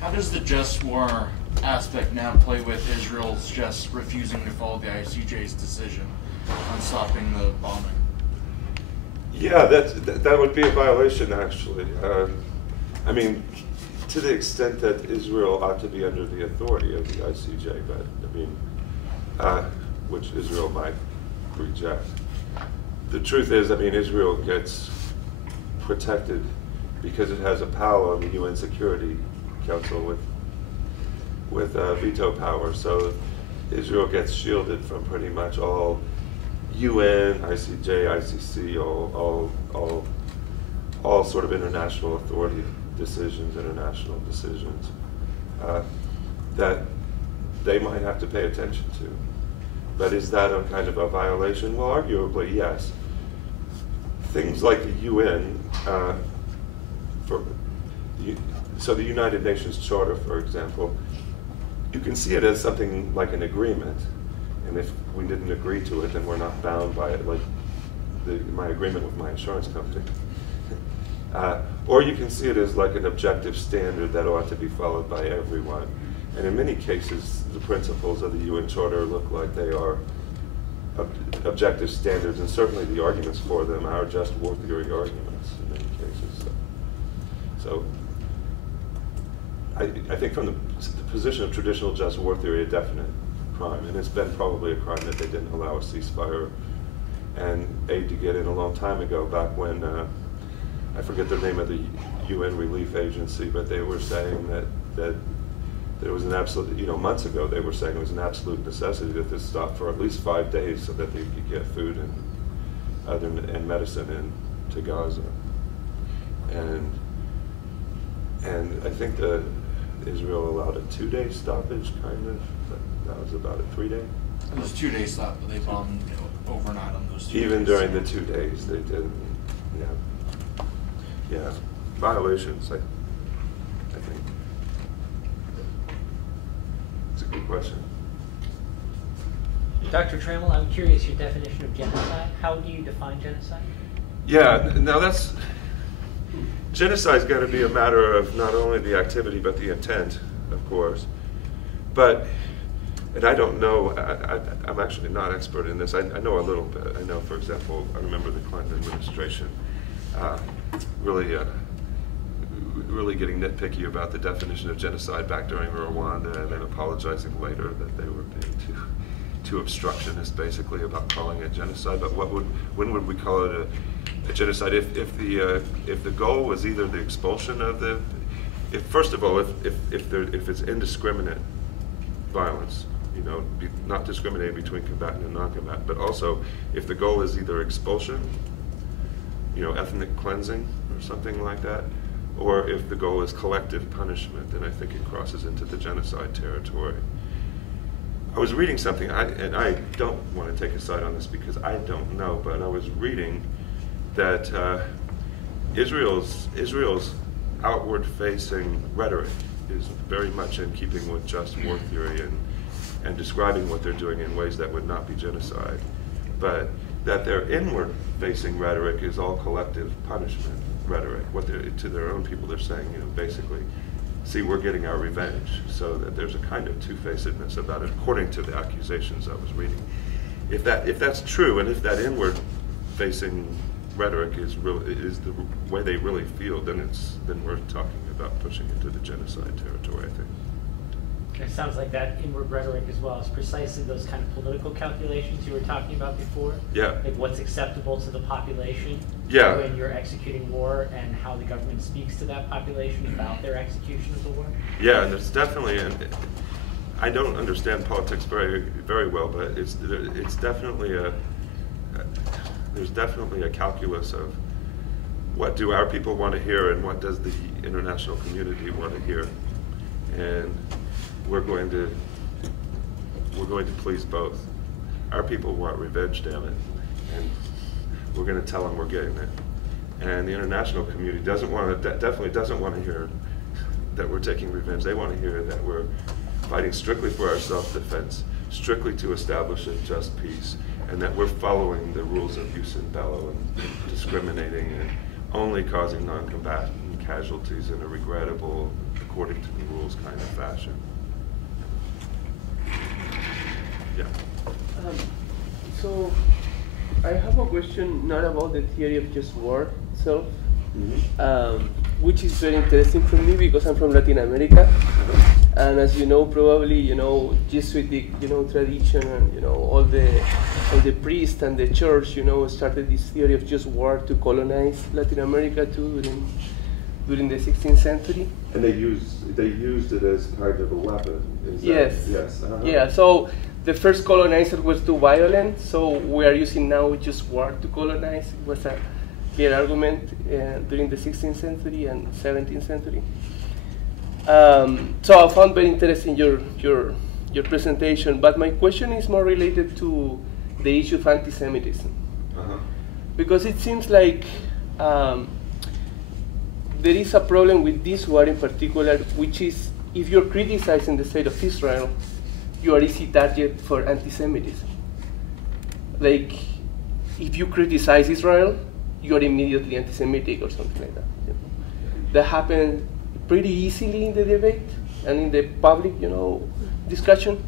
How does the just war aspect now play with Israel's just refusing to follow the ICJ's decision on stopping the bombing? Yeah, that would be a violation, actually. I mean, to the extent that Israel ought to be under the authority of the ICJ, but I mean, which Israel might reject. The truth is, I mean, Israel gets protected because it has a power on the UN Security Council with veto power. So Israel gets shielded from pretty much all UN, ICJ, ICC, all sort of international authority decisions, international decisions that they might have to pay attention to. But is that a kind of a violation? Well, arguably, yes. Things like the UN, so the United Nations Charter, for example, you can see it as something like an agreement. And if we didn't agree to it, then we're not bound by it, like my agreement with my insurance company. Or you can see it as like an objective standard that ought to be followed by everyone. And in many cases, the principles of the UN Charter look like they are objective standards, and certainly the arguments for them are just war theory arguments in many cases. So I think from the position of traditional just war theory, a definite crime, and it's been probably a crime that they didn't allow a ceasefire and aid to get in a long time ago, back when, I forget the name of the UN relief agency, but they were saying that there was an absolute, months ago they were saying it was an absolute necessity that this stop for at least 5 days so that they could get food and medicine into Gaza. And I think that Israel allowed a 2-day stoppage, kind of. That was about a 3-day. It was 2 days stop, but they bombed overnight on those 2 days. Even during the 2 days, they did. Yeah, violations. I think it's a good question. Dr. Trammell, I'm curious your definition of genocide. How do you define genocide? Yeah, now genocide's got to be a matter of not only the activity but the intent, of course. And I don't know, I'm actually not expert in this. I know a little bit. I know, for example, I remember the Clinton administration really getting nitpicky about the definition of genocide back during Rwanda, and then apologizing later that they were being too obstructionist, basically, about calling it genocide. But when would we call it a genocide? If the goal was either the expulsion of first of all, if it's indiscriminate violence, not discriminating between combatant and non-combatant, but also if the goal is either expulsion, ethnic cleansing or something like that, or if the goal is collective punishment, then I think it crosses into the genocide territory. I was reading something, and I don't want to take a side on this because I don't know, but I was reading that Israel's outward-facing rhetoric is very much in keeping with just war theory and describing what they're doing in ways that would not be genocide. But that their inward-facing rhetoric is all collective punishment rhetoric. What they're, to their own people, they're saying, basically, see, we're getting our revenge. So that there's a kind of two-facedness about it, according to the accusations I was reading. If that's true, and if that inward-facing rhetoric is the way they really feel, then we're talking about pushing into the genocide territory, I think. It sounds like that inward rhetoric as well is precisely those kind of political calculations you were talking about before. Yeah. Like what's acceptable to the population Yeah. when you're executing war, and how the government speaks to that population about their execution of the war. Yeah, and there's definitely, I don't understand politics very, very well, but it's definitely there's definitely a calculus of what do our people want to hear and what does the international community want to hear, and we're going to please both. Our people want revenge, damn it, and we're going to tell them we're getting it. And the international community definitely doesn't want to hear that we're taking revenge. They want to hear that we're fighting strictly for our self-defense, strictly to establish a just peace, and that we're following the rules of jus in bello and discriminating and only causing non-combatant casualties in a regrettable, according to the rules kind of fashion. Yeah. So I have a question not about the theory of just war itself, which is very interesting for me because I'm from Latin America, and as you know, probably Jesuitic tradition, and all the priests and the church started this theory of just war to colonize Latin America too during the 16th century. And they used it as kind of a weapon. Yes. Yes. Yeah. So the first colonizer was too violent, so we are using now just war to colonize. It was a clear argument during the 16th century and 17th century. So I found very interesting your presentation, but my question is more related to the issue of anti-Semitism, because it seems like there is a problem with this war in particular, which is if you're criticizing the state of Israel, you are easy target for anti-Semitism. Like, if you criticize Israel, you are immediately anti-Semitic or something like that. That happened pretty easily in the debate and in the public, discussion.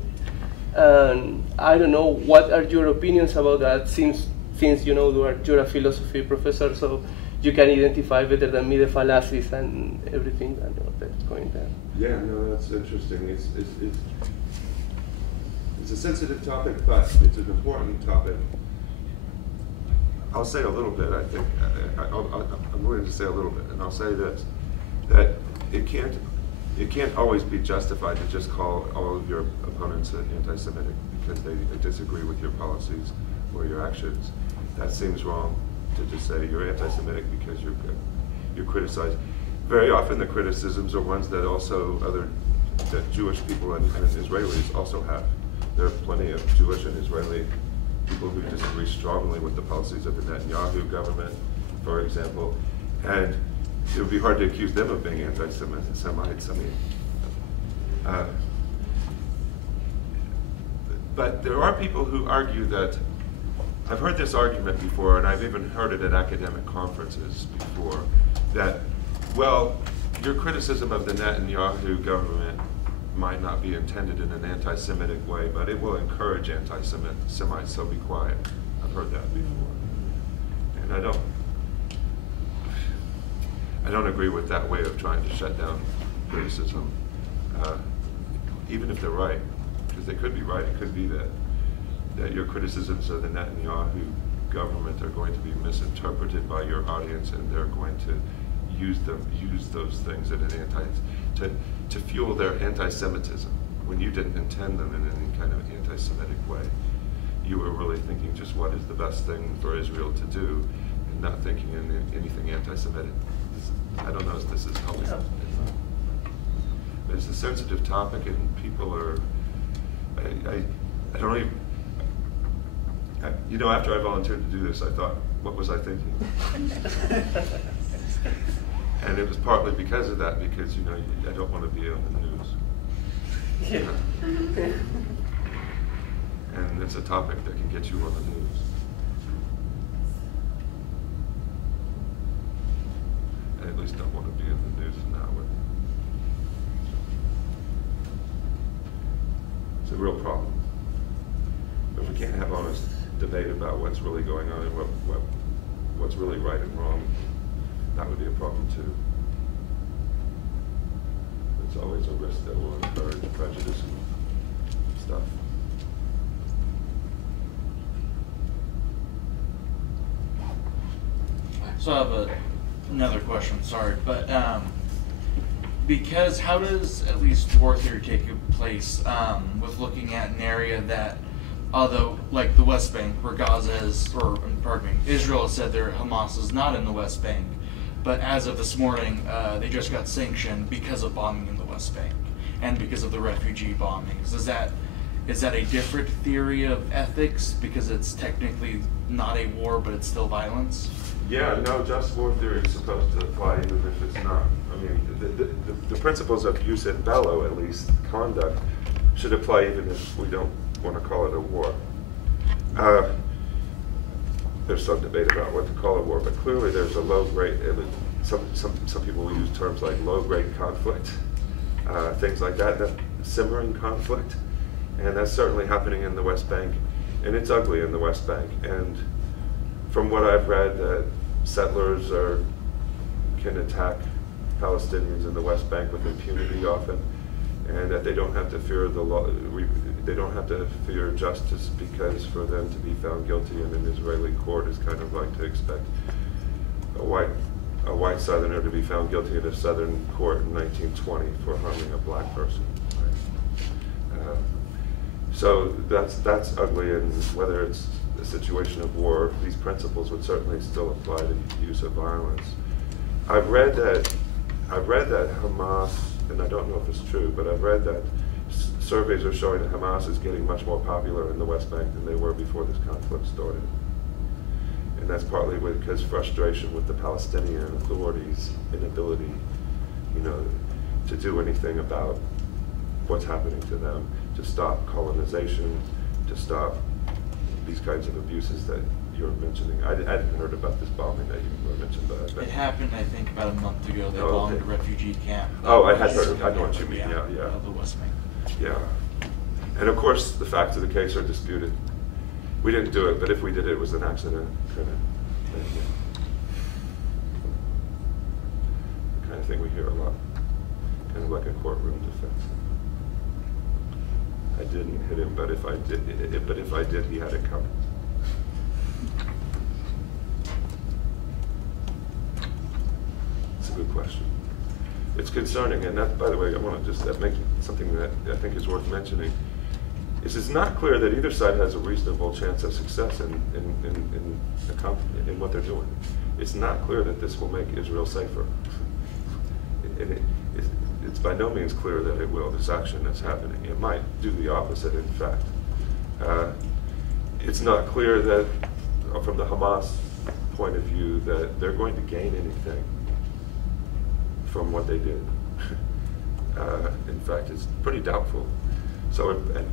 And I don't know, what are your opinions about that? Since you're a philosophy professor, so you can identify better than me the fallacies and everything that's going there. Yeah, no, that's interesting. It's a sensitive topic, but it's an important topic. I'll say a little bit, I think. I'm willing to say a little bit, and I'll say this, that it can't always be justified to just call all of your opponents anti-Semitic because they disagree with your policies or your actions. That seems wrong, to just say you're anti-Semitic because you're criticized. Very often the criticisms are ones that that Jewish people and Israelis also have. There are plenty of Jewish and Israeli people who disagree strongly with the policies of the Netanyahu government, for example, and it would be hard to accuse them of being anti-Semites. But there are people who argue that, I've heard this argument before, and I've even heard it at academic conferences before, that, well, your criticism of the Netanyahu government might not be intended in an anti-Semitic way, but it will encourage anti-Semites, so be quiet. I've heard that before. And I don't agree with that way of trying to shut down criticism, even if they're right, because they could be right. It could be that your criticisms of the Netanyahu government are going to be misinterpreted by your audience, and they're going to use those things in to fuel their anti-Semitism when you didn't intend them in any kind of anti-Semitic way. You were really thinking just what is the best thing for Israel to do, and not thinking in anything anti-Semitic. I don't know if this is helping. But it's a sensitive topic, and people are. I don't even. After I volunteered to do this, I thought, what was I thinking? And it was partly because of that, because I don't want to be on the news. Yeah. And it's a topic that can get you on the news. at least don't want to be in the news in that way. It's a real problem. If we can't have honest debate about what's really going on and what's really right and wrong, that would be a problem too. There's always a risk that will encourage prejudice and stuff. So I have another question, sorry, but because how does at least war theory take place with looking at an area that, although like the West Bank, where Gaza is, or pardon me, Israel has said their Hamas is not in the West Bank, but as of this morning, they just got sanctioned because of bombing in the West Bank and because of the refugee bombings. Is that a different theory of ethics because it's technically not a war, but it's still violence? Yeah, no, just war theory is supposed to apply even if it's not. I mean, the principles of jus in bello, at least, conduct, should apply even if we don't want to call it a war. There's some debate about what to call a war, but clearly there's a low-grade, some people will use terms like low-grade conflict, things like that, simmering conflict, and that's certainly happening in the West Bank, and it's ugly in the West Bank. And from what I've read, that settlers can attack Palestinians in the West Bank with impunity often, and that they don't have to fear the law. They don't have to fear justice, because for them to be found guilty in an Israeli court is kind of like to expect a white Southerner to be found guilty in a Southern court in 1920 for harming a black person. Right? So that's ugly, and whether it's a situation of war, these principles would certainly still apply to use of violence. I've read that Hamas, and I don't know if it's true, but I've read that surveys are showing that Hamas is getting much more popular in the West Bank than they were before this conflict started. And that's partly because frustration with the Palestinian authorities' inability, to do anything about what's happening to them, to stop colonization, to stop these kinds of abuses that you're mentioning. I hadn't heard about this bombing that you mentioned, but It happened, I think, about a month ago. They bombed a refugee camp. Oh, I had heard. I know what you mean. Yeah. Of the West Bank. Yeah. And of course, the facts of the case are disputed. We didn't do it, but if we did, it was an accident. Kind of thing we hear a lot. Kind of like a courtroom defense. I didn't hit him, but if I did, he had it coming. It's a good question. It's concerning, and that, by the way, I want to just make something that I think is worth mentioning. It's not clear that either side has a reasonable chance of success in what they're doing. It's not clear that this will make Israel safer. And it's by no means clear that it will, this action that's happening. It might do the opposite, in fact. It's not clear that, from the Hamas point of view, that they're going to gain anything from what they did. In fact, it's pretty doubtful. So, and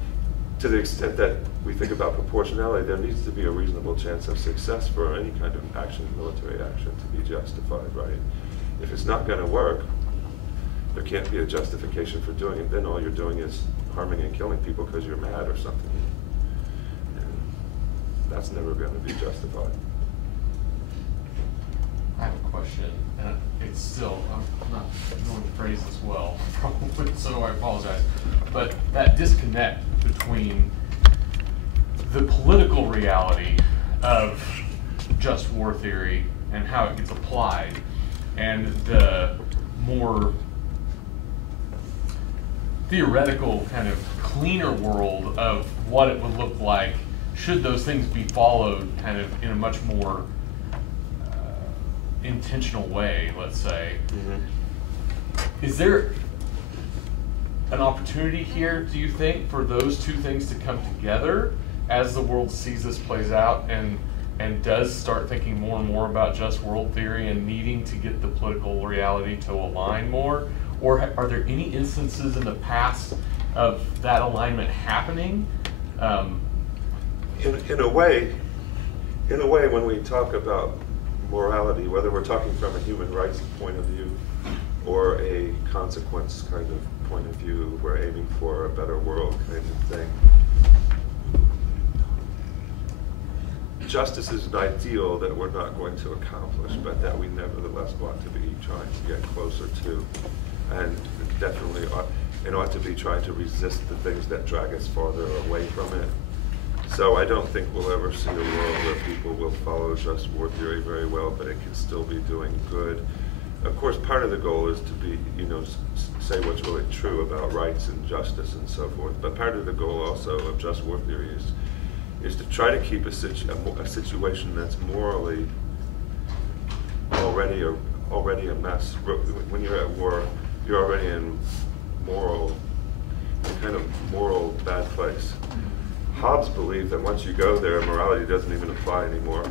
to the extent that we think about proportionality, there needs to be a reasonable chance of success for any kind of action, military action, to be justified, right? If it's not going to work, there can't be a justification for doing it. Then all you're doing is harming and killing people because you're mad or something. And that's never going to be justified. I have a question, and it's still, I'm not knowing the phrase as well, probably, so I apologize. But that disconnect between the political reality of just war theory and how it gets applied, and the more theoretical, kind of cleaner world of what it would look like should those things be followed kind of in a much more intentional way, let's say. Mm-hmm. Is there an opportunity here, do you think, for those two things to come together as the world sees this plays out and does start thinking more and more about just world theory and needing to get the political reality to align more? Or are there any instances in the past of that alignment happening? In a way, when we talk about morality, whether we're talking from a human rights point of view or a consequence kind of point of view, we're aiming for a better world kind of thing. Justice is an ideal that we're not going to accomplish, but that we nevertheless ought to be trying to get closer to, and definitely ought to be trying to resist the things that drag us farther away from it. So I don't think we'll ever see a world where people will follow just war theory very well, but it can still be doing good. Of course, part of the goal is to be, say what's really true about rights and justice and so forth. But part of the goal also of just war theory is to try to keep a situation that's morally already a mess. When you're at war, you're already in a kind of moral bad place. Hobbes believed that once you go there, morality doesn't even apply anymore.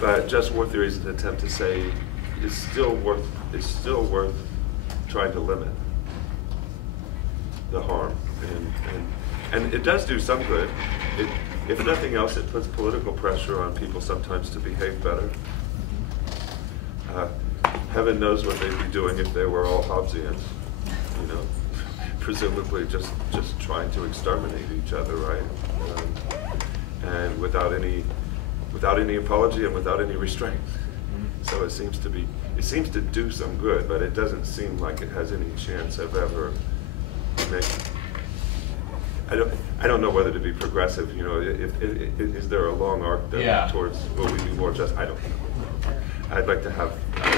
But just war theory is an attempt to say it's still worth trying to limit the harm, and it does do some good. If nothing else, it puts political pressure on people sometimes to behave better. Heaven knows what they'd be doing if they were all Hobbesians, presumably just trying to exterminate each other, right? And without any apology and without any restraint. So it seems to do some good, but it doesn't seem like it has any chance of ever making. I don't know whether to be progressive. Is there a long arc towards will we be more just? I don't know. I'd like to have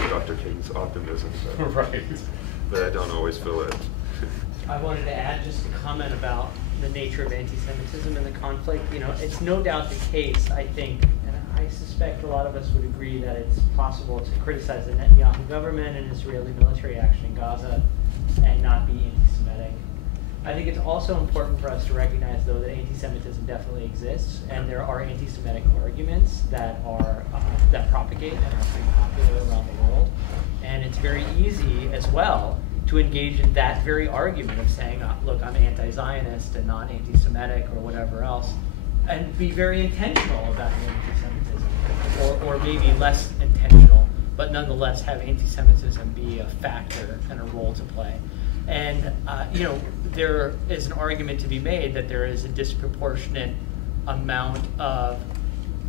Dr. King's optimism, but I don't always feel it. I wanted to add just a comment about the nature of anti-Semitism and the conflict. It's no doubt the case, I think, and I suspect a lot of us would agree that it's possible to criticize the Netanyahu government and Israeli military action in Gaza and not be anti-Semitic. I think it's also important for us to recognize, though, that anti-Semitism definitely exists, and there are anti-Semitic arguments that are that propagate and are pretty popular around the world. And it's very easy as well to engage in that very argument of saying, look, I'm anti-Zionist and not anti-Semitic or whatever else, and be very intentional about anti-Semitism, or maybe less intentional, but nonetheless have anti-Semitism be a factor and a role to play. And there is an argument to be made that there is a disproportionate amount of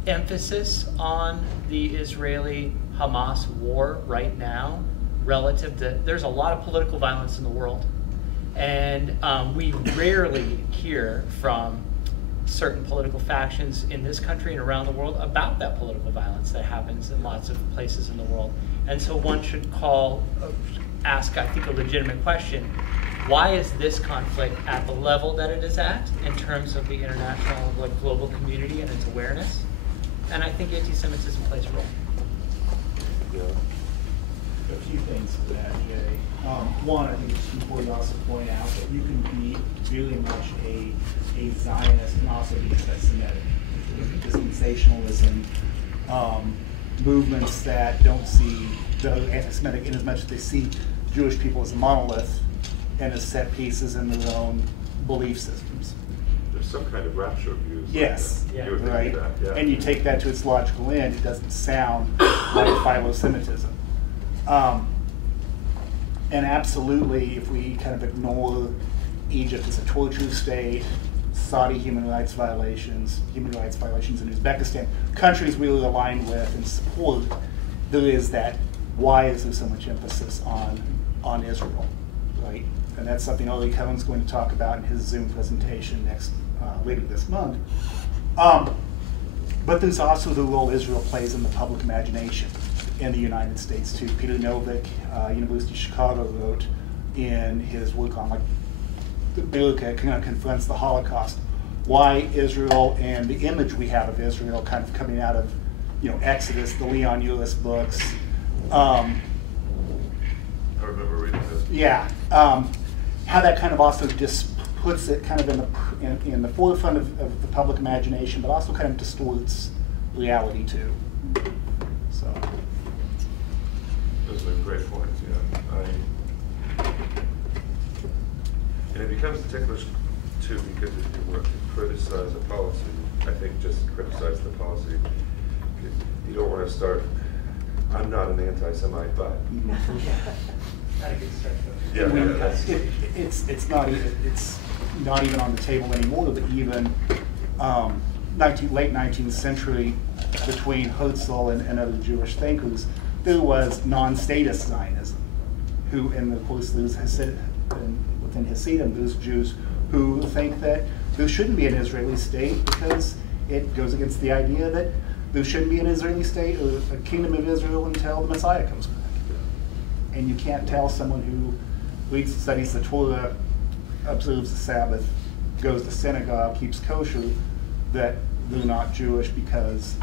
emphasis on the Israeli-Hamas war right now relative to, there's a lot of political violence in the world. And we rarely hear from certain political factions in this country and around the world about that political violence that happens in lots of places in the world. And so one should ask, I think, a legitimate question. Why is this conflict at the level that it is at in terms of the international, global community and its awareness? And I think anti-Semitism plays a role. Yeah. A few things to that, Jay. One, I think it's important to also point out that you can be really much a Zionist and also be anti-Semitic. Dispensationalism, movements that don't see the anti-Semitic in as much as they see Jewish people as a monolith and as set pieces in their own belief systems. There's some kind of rapture views. Yes, like yeah, right. Yeah. And you take that to its logical end, it doesn't sound like philo-Semitism. And absolutely, if we kind of ignore Egypt as a torture state, Saudi human rights violations in Uzbekistan, countries we were aligned with and support, there is that, why is there so much emphasis on Israel, right? And that's something Oli Cohen's going to talk about in his Zoom presentation later this month. But there's also the role Israel plays in the public imagination in the United States too. Peter Novick, University of Chicago, wrote in his work on America confronts the Holocaust, why Israel and the image we have of Israel kind of coming out of Exodus, the Leon Ulis books. I remember reading this. Yeah, how that kind of also just puts it kind of in the forefront of the public imagination, but also kind of distorts reality too. So. Those are great points. Yeah, and it becomes ticklish too because if you were to criticize a policy, I think just criticize the policy you don't want to start. I'm not an anti-Semite, but Not a good start. It's not even on the table anymore. But even late 19th century, between Herzl and other Jewish thinkers, there was non-statist Zionism, who, and of course, there's within Hasidim, there's Jews who think that there shouldn't be an Israeli state because it goes against the idea that there shouldn't be an Israeli state or a kingdom of Israel until the Messiah comes back. And you can't tell someone who reads, studies the Torah, observes the Sabbath, goes to synagogue, keeps kosher, that they're not Jewish because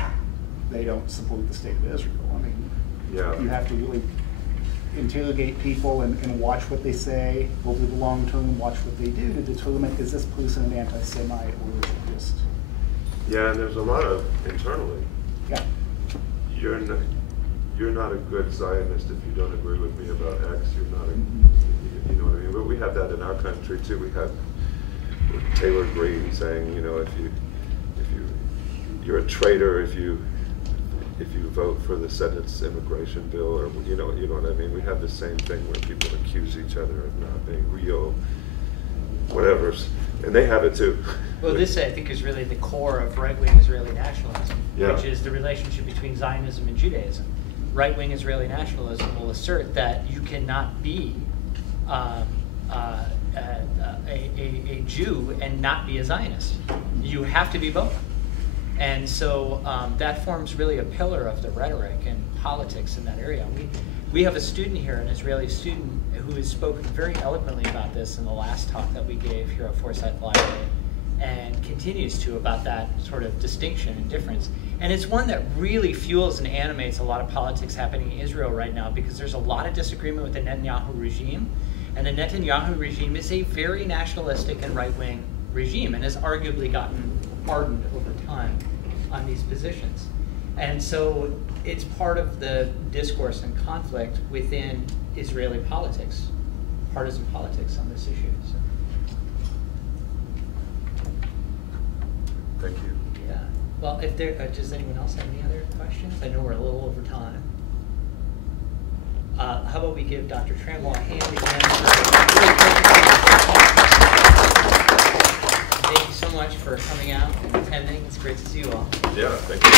they don't support the state of Israel. I mean, you have to really interrogate people and watch what they say over the long term, watch what they do to determine, is this person an anti-Semite or is it just... Yeah, and there's a lot of internally. Yeah. You're not a good Zionist if you don't agree with me about X. You're not a, you know what I mean? But we have that in our country too. We have Taylor Green saying, you know, if you're a traitor if you vote for the Senate's immigration bill, or you know what I mean. We have the same thing where people accuse each other of not being real, whatever, and they have it too. Well, this I think is really the core of right-wing Israeli nationalism, which is the relationship between Zionism and Judaism. Right-wing Israeli nationalism will assert that you cannot be a Jew and not be a Zionist. You have to be both. And so that forms really a pillar of the rhetoric and politics in that area. We have a student here, an Israeli student, who has spoken very eloquently about this in the last talk that we gave here at Forsyth Library, and continues to, about that sort of distinction and difference. And it's one that really fuels and animates a lot of politics happening in Israel right now, because there's a lot of disagreement with the Netanyahu regime. And the Netanyahu regime is a very nationalistic and right-wing regime, and has arguably gotten hardened over time on these positions. And so it's part of the discourse and conflict within Israeli politics, partisan politics on this issue. So. Thank you. Yeah. Well, if there, does anyone else have any other questions? I know we're a little over time. How about we give Dr. Trames a hand again for Thank you so much for coming out and attending. It's great to see you all. Yeah, thank you.